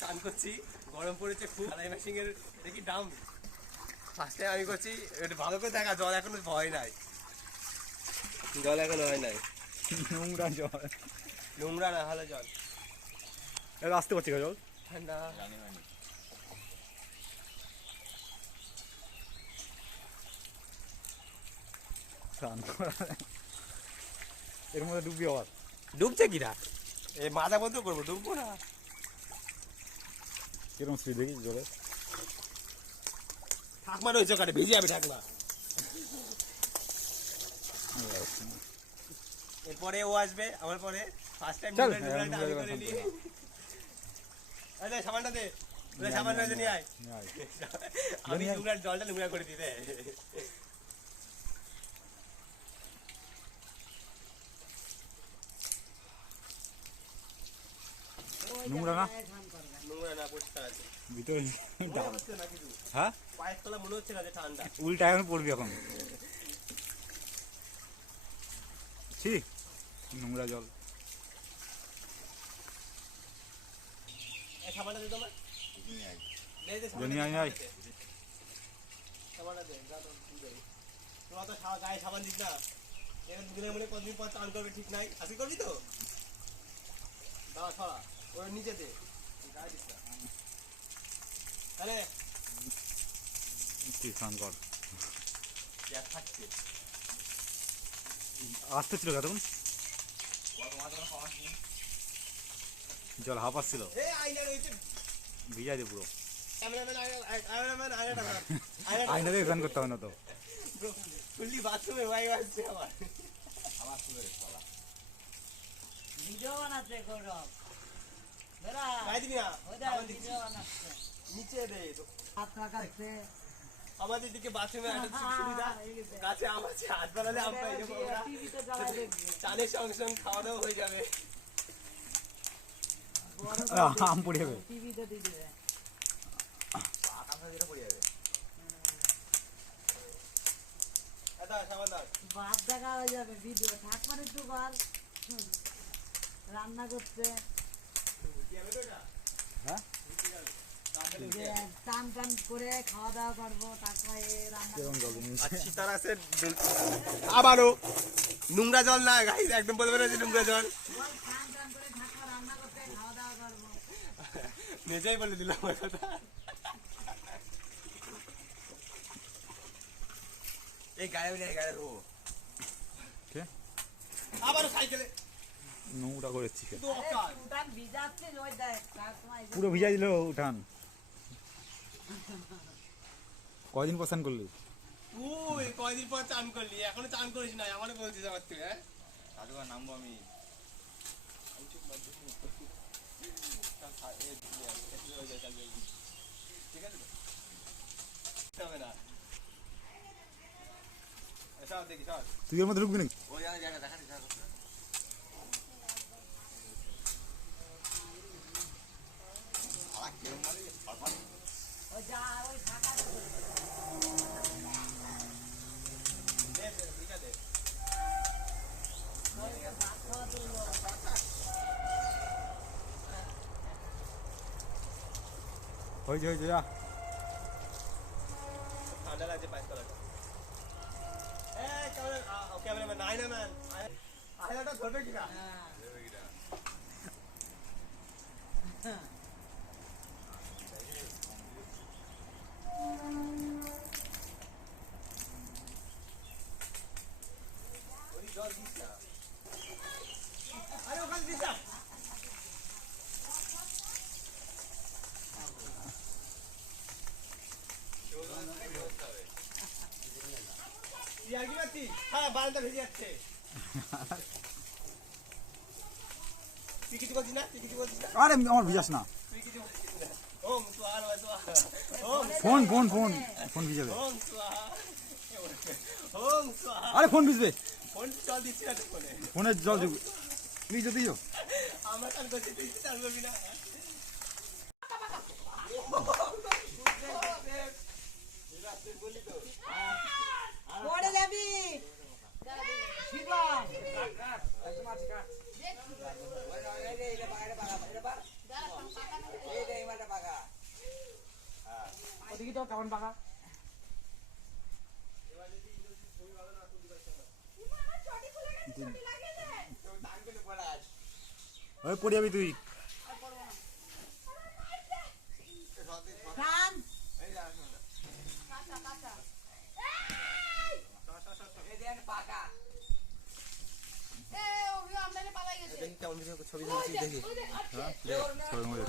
স্নান করছি, গরম পড়েছে খুব। ঢালাই মেশিন এর দেখি দাম ফার্স্টে আমি করছি, একটু ভালো করে দেখা, জল এখনো ভয় নাই, জল এখনো হয় নাই, নোংরা জল, নোংরা না ভালো জল, আসতে পারছি জল ঠান্ডা। স্নান করা এর মধ্যে ডুববি আবার, ডুবছে কিনা এই মাথা বন্ধ করবো, ডুববো না। কিরকম স্পিড দেখি জলে, ঠাকমা রয়েছে ওখানে, ভিজে যাবে ঠাকমা। এরপরে ও আসবে আমার পরে, ফার্স্ট টাইম আমি করে নিই। আরে সাবানটা দে, সাবান রয়েছে নিয়ে আয়, আমি নোংরার জলটা নোংরা করে দিই রে। নোংরা না, নোংরা না, পরিষ্কার আছে ভিতরে। হ্যাঁ পায়ের তলা মনে হচ্ছে না যে ঠান্ডা, উল্টা এখন পড়বি এখন। ছি নোংরা জল। সাবানটা দে তোমার, গায়ে সাবান দিস না, দুদিনের মধ্যে কতদিন পর চান করবে ঠিক নাই, আজকে করবি তো দাঁড়া ছড়া ওর নিচে দে, গায়ে দিস না। আরে স্নান কর, থাকছে আসতে ছিল তখন জল হাফ আসছিল, ভিজাই দে পুরো। আয়না দিয়ে গান করতে হবে না তো, বাথরুমে ওয়াই আসছে আমার নিচে দে। আমাদের দিকে বাথরুমে সুবিধা, গাছে আম আছে, হাত বাড়ালে আম পাই যাবো, চানের সঙ্গে সঙ্গে খাওয়া দাওয়া হয়ে যাবে। আম পড়ে যাবে, ভাত দেখা হয়ে যাবে, ভিডিও ঠাকুমার একটু ঘর রান্না করছে, টান টান করে খাওয়া দাওয়া করবো, তারপরে আবারও নোংরা জল না গাইস, একদম বলবে না যে নোংরা জল, টান টান করে ঠাকুমা রান্না করতে খাওয়া দাওয়া করবো। নিজেই বলে দিলাম কথা। এই গায়ে গায়ে রো আবারও সাইকেলে নোংরা করেছি, উঠান ভিজাচ্ছে, ওই দেখ পুরো ভিজাই দিল উঠান। কয়দিন পছন্দ করলি তুই, কয়দিন পর চান করলি, এখনো চান করিস না, আমারও বলছিস আমার তুই। হ্যাঁ নামবো আমি, ঠিক আছে হবে না, দেখি তুই এর মধ্যে ঢুকবি নাকি? ওই জায়গা দেখা হয়েছে হয়েছে যা, ঠান্ডা লাগছে পাঁচ তলাটা। ক্যামেরাম্যান আয়নাম্যান আয়নাটা ধরবে কিনা, জল দিস না, আরে ওখানে দিস না, হ্যাঁ বারান্দা ভেজে যাচ্ছে। তুই কিছু বলছিস না, তুই কিছু বলছিস না, আরে আমার ভিজাস না, তুই কিছু বলছিস না। ওম সুবহান ফোন ফোন ফোন ফোন ভিজাবে, ওম সুবহান ওম সুবহান, আরে ফোন ভিজবে, ফোন জল দিচ্ছি না ফোনে, ফোনের জল দিবি, ভিজে দিও। আমরা চান করছি, তুই চান করবি না। পড়ে যাবি শিবম, দেখি তো কেমন পাকা। এবার যদি ছবি ভালো না তুলতে পারছ না আমার চটি খুলে গেছে, চটি লাগিয়ে দে। তো টাইম পেলে পড়া আজ ওই পড়ে যাবি তুই টান। এই যা আসো না কাঁচা কাঁচা। এই দেন পাকা এ অভিও আমদানি পালাই গেছে। দেখি কেমন ছবি ওই দেখ, দেখি ওই দেখ, আচ্ছা। সবাই মধ্যে